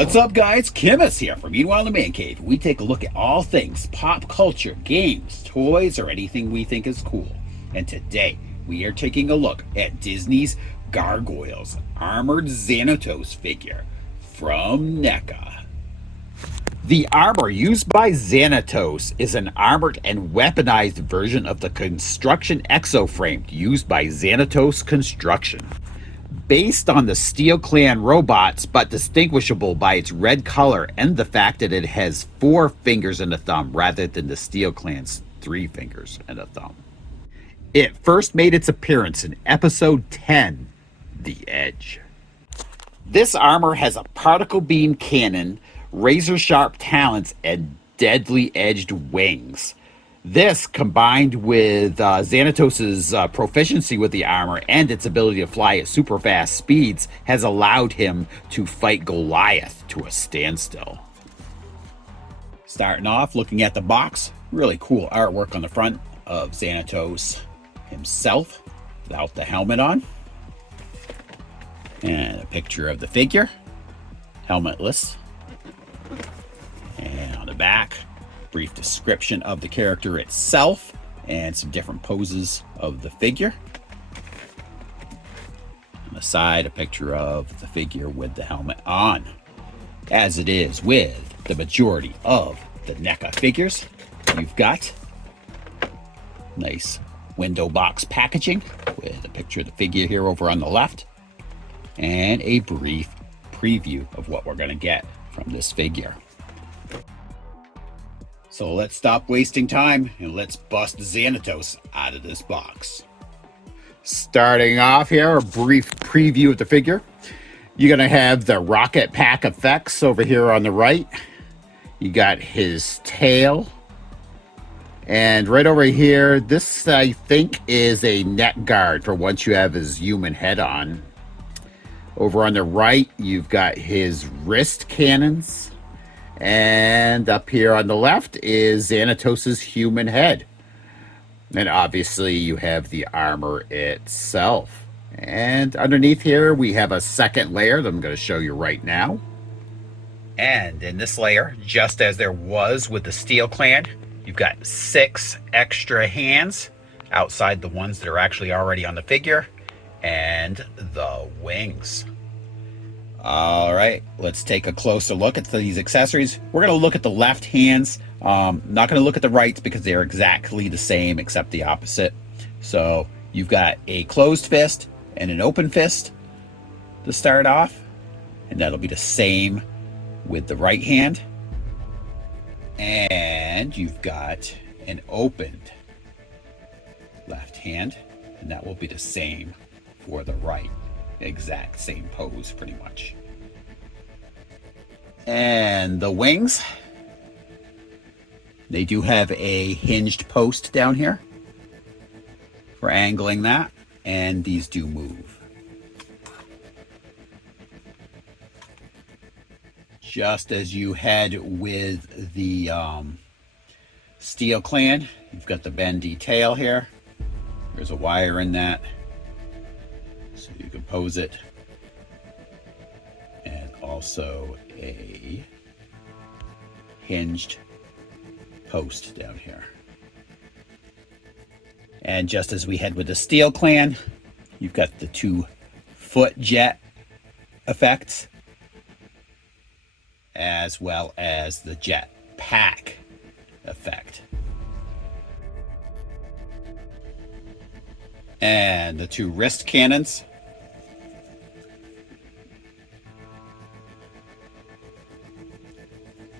What's up, guys? Kimmus here from Meanwhile in the Man Cave. We take a look at all things pop culture, games, toys, or anything we think is cool. And today, we are taking a look at Disney's Gargoyles armored Xanatos figure from NECA. The armor used by Xanatos is an armored and weaponized version of the construction exoframe used by Xanatos Construction. Based on the Steel Clan robots, but distinguishable by its red color and the fact that it has 4 fingers and a thumb rather than the Steel Clan's 3 fingers and a thumb. It first made its appearance in Episode 10, The Edge. This armor has a particle beam cannon, razor-sharp talons, and deadly edged wings. This, combined with Xanatos' proficiency with the armor and its ability to fly at super fast speeds, has allowed him to fight Goliath to a standstill. Starting off, looking at the box, really cool artwork on the front of Xanatos himself without the helmet on. And a picture of the figure, helmetless. And on the back, brief description of the character itself and some different poses of the figure. On the side, a picture of the figure with the helmet on. As it is with the majority of the NECA figures, you've got nice window box packaging with a picture of the figure here over on the left and a brief preview of what we're going to get from this figure. So let's stop wasting time and let's bust Xanatos out of this box. Starting off here, a brief preview of the figure. You're going to have the rocket pack effects over here on the right. You got his tail. And right over here, this I think is a neck guard for once you have his human head on. Over on the right, you've got his wrist cannons. And up here on the left is Xanatos' human head. And obviously you have the armor itself. And underneath here we have a second layer that I'm going to show you right now. And in this layer, just as there was with the Steel Clan, you've got 6 extra hands outside the ones that are actually already on the figure. And the wings. All right, let's take a closer look at these accessories. We're going to look at the left hands. Not going to look at the rights because they're exactly the same except the opposite. So you've got a closed fist and an open fist to start off. And that'll be the same with the right hand. And you've got an opened left hand. And that will be the same for the right. Exact same pose pretty much. And the wings, they do have a hinged post down here for angling that, and these do move. Just as you had with the Steel Clan, you've got the bendy tail here. There's a wire in that. So you can pose it, and also a hinged post down here. And just as we had with the Steel Clan, you've got the 2 foot jet effects, as well as the jet pack effect. And the 2 wrist cannons.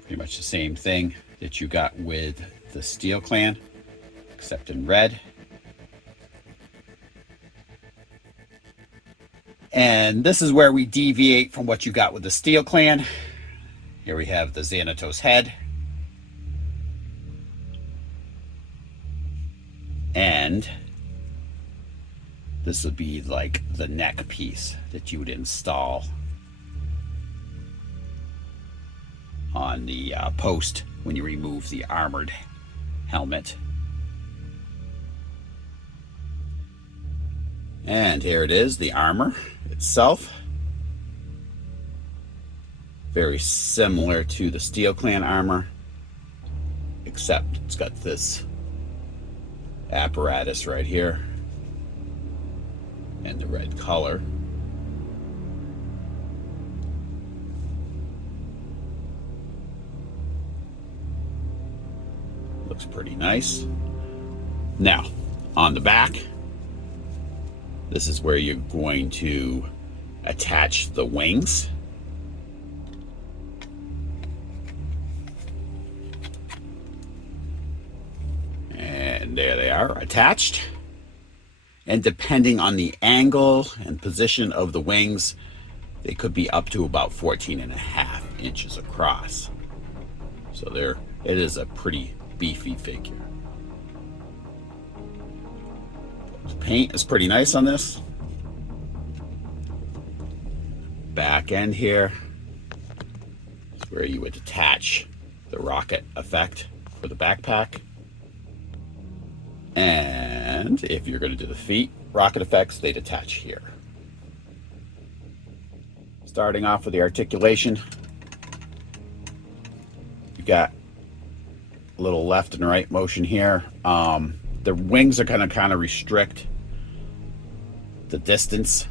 Pretty much the same thing that you got with the Steel Clan, except in red. And this is where we deviate from what you got with the Steel Clan. Here we have the Xanatos head. And this would be like the neck piece that you would install on the post when you remove the armored helmet. And here it is, the armor itself. Very similar to the Steel Clan armor, except it's got this apparatus right here and the red color. Looks pretty nice. Now, on the back, this is where you're going to attach the wings. And there they are, attached. And depending on the angle and position of the wings, they could be up to about 14.5 inches across. So there, it is a pretty beefy figure. The paint is pretty nice on this. Back end here is where you would attach the rocket effect for the backpack. And if you're going to do the feet rocket effects, they'd attach here. Starting off with the articulation, you got a little left and right motion here. The wings are going to kind of restrict the distance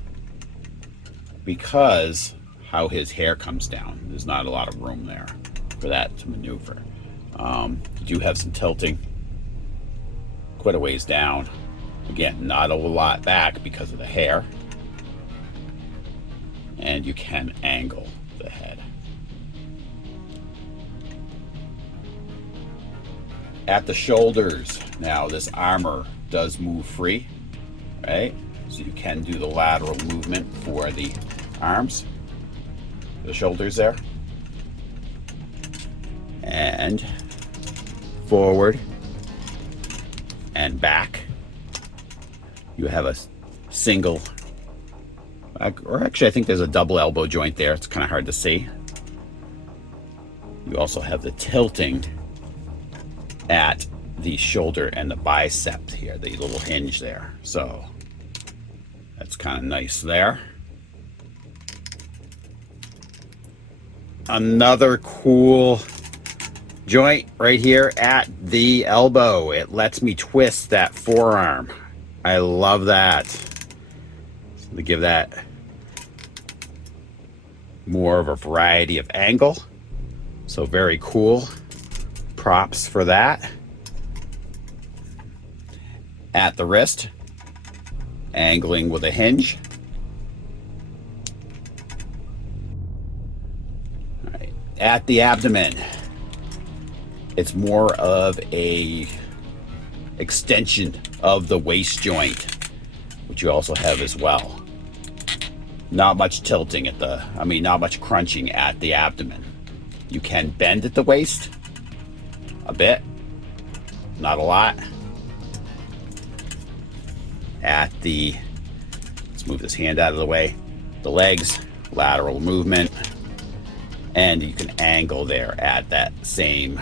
because how his hair comes down. There's not a lot of room there for that to maneuver. You do have some tilting quite a ways down. Again, not a lot back because of the hair. And you can angle the head. At the shoulders, now this armor does move free, right? So you can do the lateral movement for the arms, the shoulders there. And forward and back. You have a single, or actually I think there's a double elbow joint there. It's kind of hard to see. You also have the tilting at the shoulder and the bicep here, the little hinge there. So that's kind of nice there. Another cool joint right here at the elbow. It lets me twist that forearm. I love that. So to give that more of a variety of angle. So very cool. Props for that. At the wrist, angling with a hinge. All right. At the abdomen, it's more of a extension of the waist joint, which you also have as well. Not much tilting at the, not much crunching at the abdomen. You can bend at the waist a bit, not a lot. At the, let's move this hand out of the way, the legs, lateral movement, and you can angle there at that same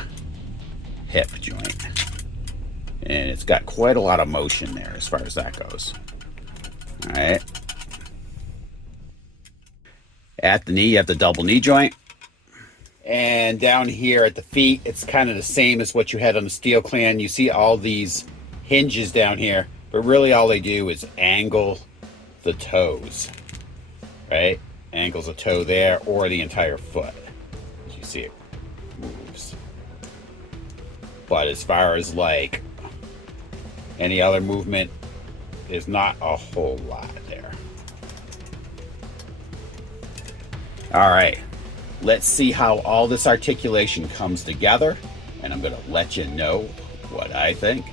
hip joint. And it's got quite a lot of motion there as far as that goes. All right. At the knee, you have the double knee joint. And down here at the feet, it's kind of the same as what you had on the Steel Clan. You see all these hinges down here, but really all they do is angle the toes, right? Angles a toe there or the entire foot. As you see, it moves. But as far as like any other movement, there's not a whole lot there. All right, let's see how all this articulation comes together, and I'm gonna let you know what I think.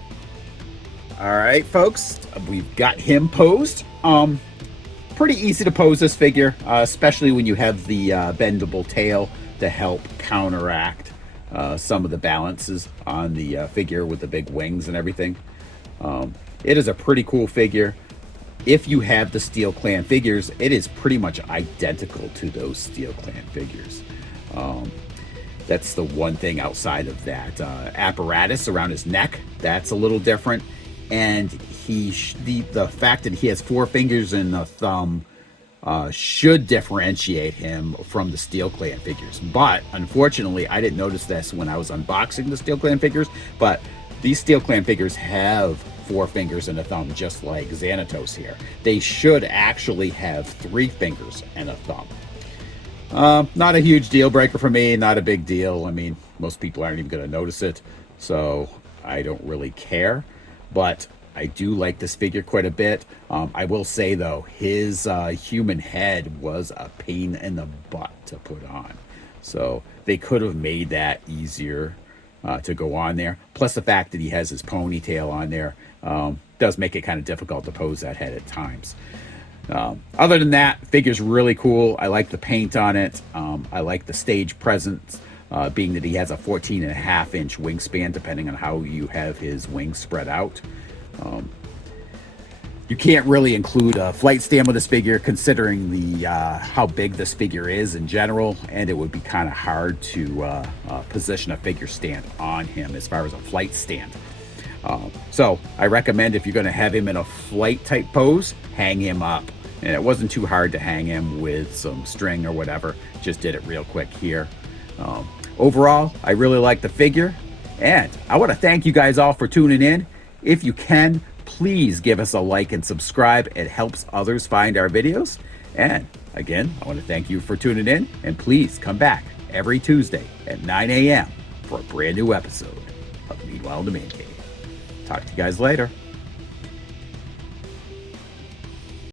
All right, folks, we've got him posed. Pretty easy to pose this figure, especially when you have the bendable tail to help counteract some of the balances on the figure with the big wings and everything. It is a pretty cool figure. If you have the Steel Clan figures, it is pretty much identical to those Steel Clan figures. That's the one thing outside of that apparatus around his neck. That's a little different. And the fact that he has 4 fingers and a thumb should differentiate him from the Steel Clan figures. But unfortunately, I didn't notice this when I was unboxing the Steel Clan figures, but these Steel Clan figures have 4 fingers and a thumb, just like Xanatos here. They should actually have 3 fingers and a thumb. Not a huge deal breaker for me, not a big deal. I mean, most people aren't even going to notice it, so I don't really care. But I do like this figure quite a bit. I will say, though, his human head was a pain in the butt to put on. So they could have made that easier to go on there. Plus the fact that he has his ponytail on there does make it kind of difficult to pose that head at times. Other than that, figure's really cool. I like the paint on it. I like the stage presence, being that he has a 14.5-inch wingspan, depending on how you have his wings spread out. You can't really include a flight stand with this figure, considering the how big this figure is in general, and it would be kind of hard to position a figure stand on him as far as a flight stand. So I recommend, if you're going to have him in a flight type pose, hang him up. And it wasn't too hard to hang him with some string or whatever. Just did it real quick here. Overall, I really like the figure. And I want to thank you guys all for tuning in. If you can, please give us a like and subscribe. It helps others find our videos. And again, I want to thank you for tuning in. And please come back every Tuesday at 9 a.m. for a brand new episode of Meanwhile in the Man Cave. Talk to you guys later.